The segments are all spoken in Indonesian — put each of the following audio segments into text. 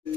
Di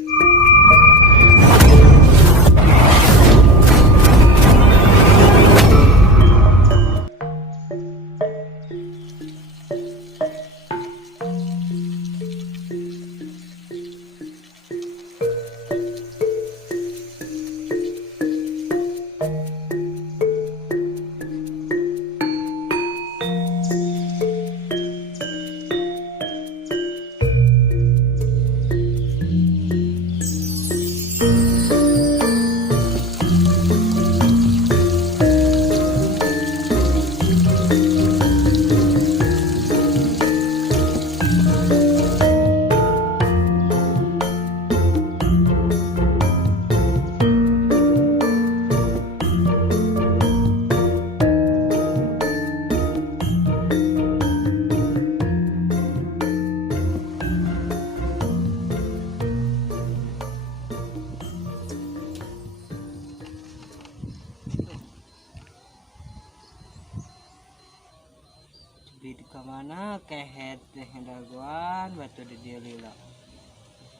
kemana kehet teh daguan batu di dia lila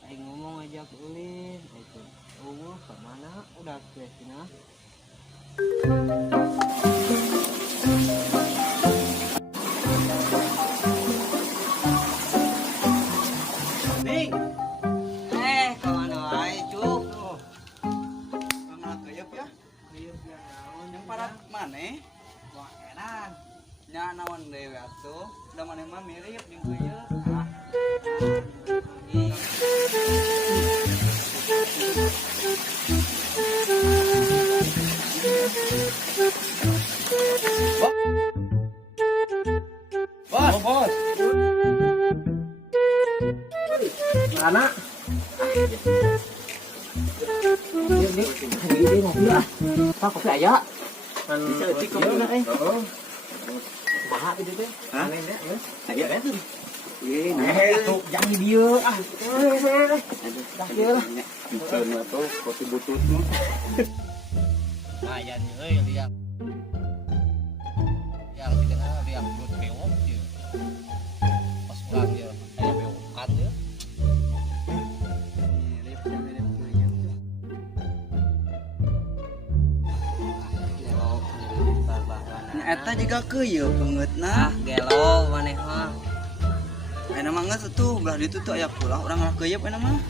aing ngomong aja ke ulin itu kemana udah ke sini Ning kemana wae cuk Kemana kayep ya? kuyup ya naon Yang para maneh? wah enak Nya naon dewe atuh? Da maneh mah mirip jeung keuyeuk. Bos, bos. anak ini ngopi ah pak kopi aja kan bahak itu teh Hah? Aya kan tuh. tuh jangan di dia ah dah dia lah Pinten atuh kopi butut mah. Ayan euy liang. Yang tidak liang buat bewok dia. Pas pulang dia aya bewokan dia. Mirip keuyeuk. gelo Nya eta juga keuyeuk beungeutna. gelo maneh mah Ayeuna mah geus atuh belah ditu tuh aya kulah urang ngarah keuyeuk ayeuna mah.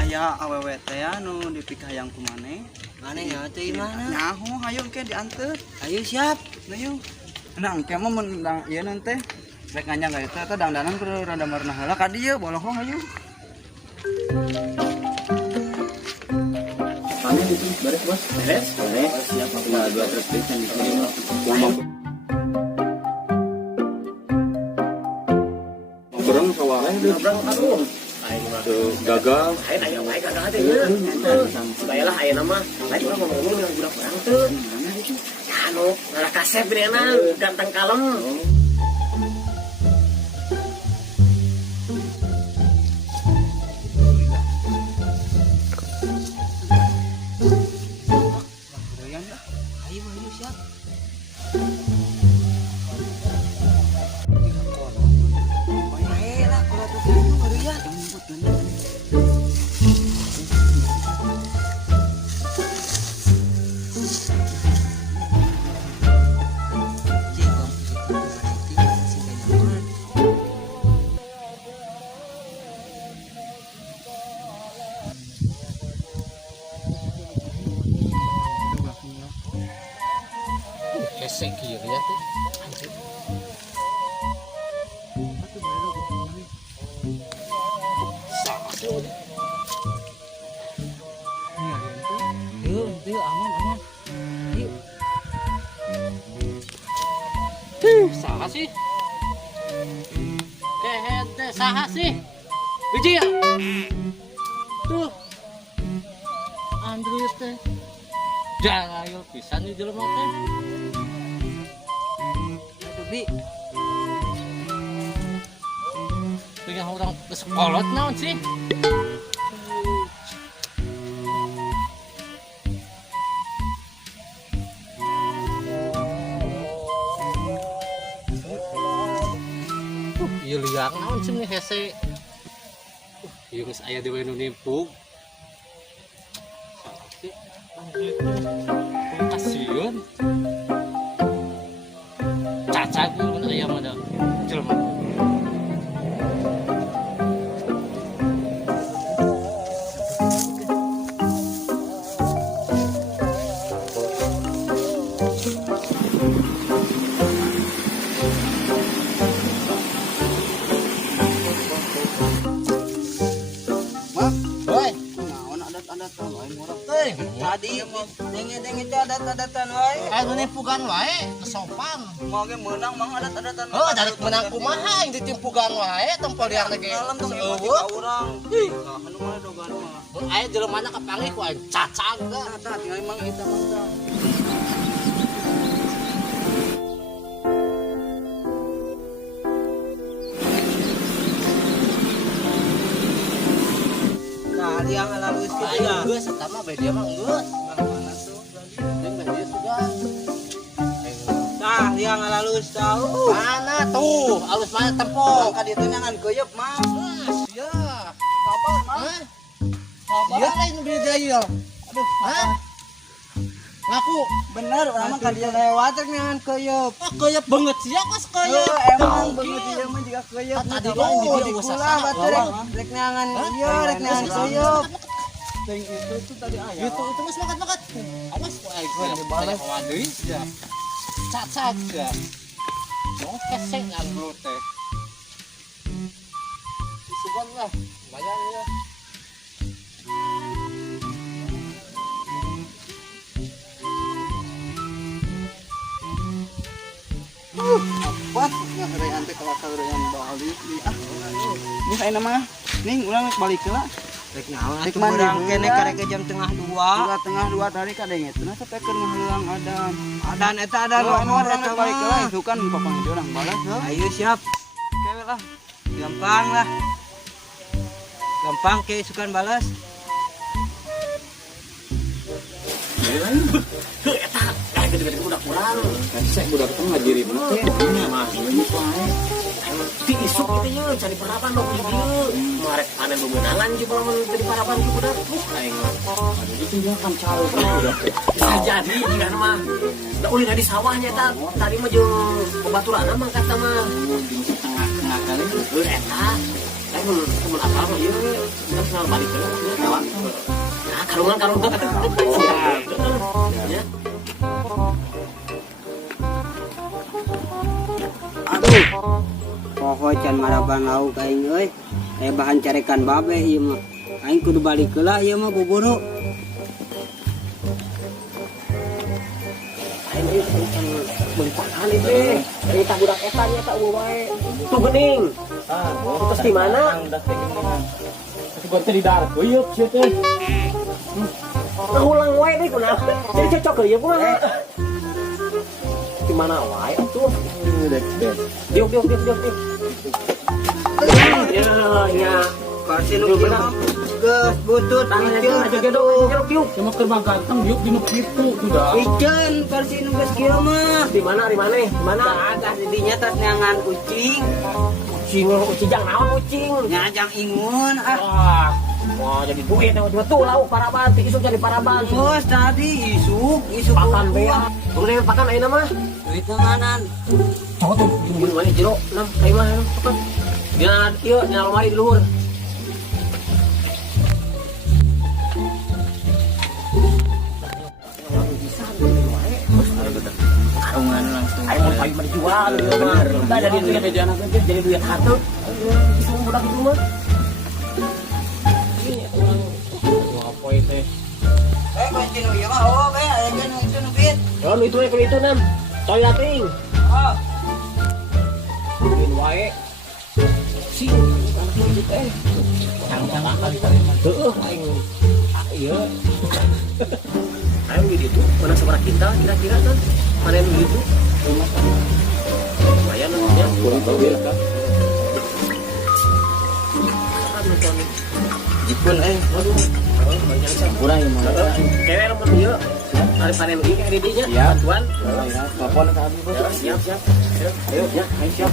Aya awewe teh anu dipikahayang ku maneh. maneh nya teh mana Nyaho hayu engke dianteur. ayo siap Ayo. Nah, engke mah mun ieu nanti rek nganyang ka eta dangdanan kudu rada marna heula ka dieu bolohong ayo. Panen itu beres bos? Beres? Beres. Siap. Nah, 2 truk bis yang dikirim. Ngomong. Berang sawah. Berang aduh. Tuh gagal. Ayo gagal teh ya. Supayalah ayeuna mah tadi urang ngomong dengan budak urang teh. Anu, ngalah kasep beneuna ganteng kalem. ayo siap ayo lah kalau tuh itu baru ya Hesek kieu ya teh. yuk aman yuk Saha sih? Kehet teh saha sih? Biji ya? Tuh. Andrew teh. Jangayul pisan di jelema teh. aduh bi Dengan orang ke sekolot naon sih? Ieu liang naon sih nih hese. Ieu geus aya di nu nimpuk. sih. Kasihan. Cacat pun ayam ada. Jelma. Woi, naon adat-adat wae murah. Tadi denge-denge teh adat-adatan wae. Ayo nimpugan wae, sopan. Mau ge meunang mang adat-adatan. Oh, dari menang kumaha yang ditimpugan wae tempel liar lagi. Malam tuh Eueuh. urang. Nah, anu mah dogan mah. Aya jelemana kapanggih ku aing cacang da. Tah tinggal mang kita mah. Nah, yang halus gitu Aing ya. geus eta mah beda mah geus. Mana tuh? Jeung beda sudah. Tah, yang halus tahu. Mana tuh? Alus mana tempok? Ka dieu teh ngan geuyeub mah. Sia. Sabar mah. Hah? Iya lain beda ieu. Aduh, hah? Ngaku. Bener, urang mah ka dieu lewat rek ngan geuyeub. Oh, keuyeub beungeut sia kos keuyeub. Emang begitu dia mah juga keuyeub. Tadi Coba mah di di kula usaha, batur rek lawang. rek ngan ieu rek ngan keuyeub. Ting itu tadi aya. Gitu itu mas makan. Awas ku aing dibalas. banyak deui sia. Cacat sia. Dong keseng nganggo teh. Sugan lah, lumayan ya. Apa? Ya gerean teh kalau gerean balik di Ini saya nama. Ning urang balik heula. Rek naon Rek atuh mandi urang heula. kene karek ke jam tengah 2. Dua tengah dua tadi kadengetna sampai keur ngahilang adan. Adan eta ada Nomor nomor eta eta balik heula mah. itu kan papang di urang balas. Ayo siap. Kewe lah. Gampang lah. Gampang ke sukan balas. Gede-gede udah kurang. Kan saya udah ketemu ngajirin teh. Ini mah ini wae. Ti isuk kita ye cari parapan dong di dieu. Marek panen beunangan juga mun tadi parapan ki budak. Aing mah. Aduh itu dia kan calo budak. Bisa jadi dia mah. Da ulin di sawahnya ta. Tadi mah jeung babaturan mah kata mah. Di tengah-tengah kali. Eta. Aing mun apa mah ieu udah kenal balik ke kawan. Nah, karungan. Ya. Aduh. Poho can maraban lauk aing euy. Aya bahan carekan babe ieu mah. Aing kudu balik heula ieu mah buburu. Aing bentaan itu kita budak eta nya tak wae. Tuh geuning. Terus di mana? Tapi gua teh di darat geuyeub sia teh. Ngulang wae deh kunaon. Jadi cocok geuyeub kumaha? Di mana wae atuh? Diuk. Ya. Kasih nu kieu mah geus butut iceun atuh. Sama kerbang ganteng diuk di kitu sudah. Iceun kasih nu geus kieu mah. Di mana? Di mana? Agak didinya tas neangan kucing. Ucing jang naon ucing? Nyajang ingun ah. Wah, wah jadi duit yang tuh lauk paraban, isuk jadi paraban. Bos tadi isuk Pakan bea. Boleh pakan ayeuna mah. duit nanganan. Coba tuh jumbuin wae jero. Nam kayak mah pakan. Dia ieu nya lemari di luhur. Karungan langsung. Ayo mau pagi menjual ieu mah. Udah jadi duit media anak jadi duit harta. Bisa budak itu mah. Apa itu? Kunci nu ieu mah oh we aya nu itu nu bit. Oh, itu itu nam. Coy lating. Oh. Bikin wae. Si anak itu teh. Cang-cang kali heeh aing. Iya. Ayo gitu. Mana seberapa kira-kira kan? Mana yang gitu? Lumayan ya. Kurang tahu ya kan. Jipun Waduh. Banyak kurang ya mah. Kayaknya nomor dia. Hari panen ini kayak didinya. Siap. Bantuan. Ya, telepon ke abi bos. Siap. Ayo ya, ayo siap.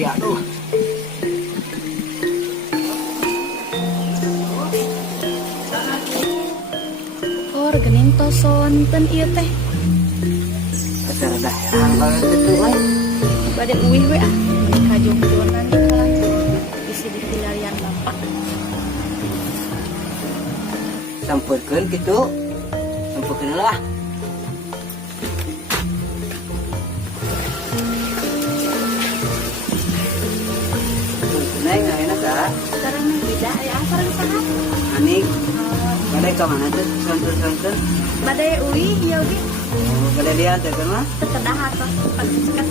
dia tuh. Or gening tosonten ieu teh. Acara daerah banget itu, weh. Bade uih we ah. Kajongjonan di kalang. Isi di pilarian bapak. Sampurkeun gitu. Sampurkeun lah. Neng, enak tak? Sekarang beda ya sareng saha? Anik, badai ke mana tuh? Sonten. Bade uih ieu ge Oh, badai dia tuh kan mah? kedah atuh. Pagi cekat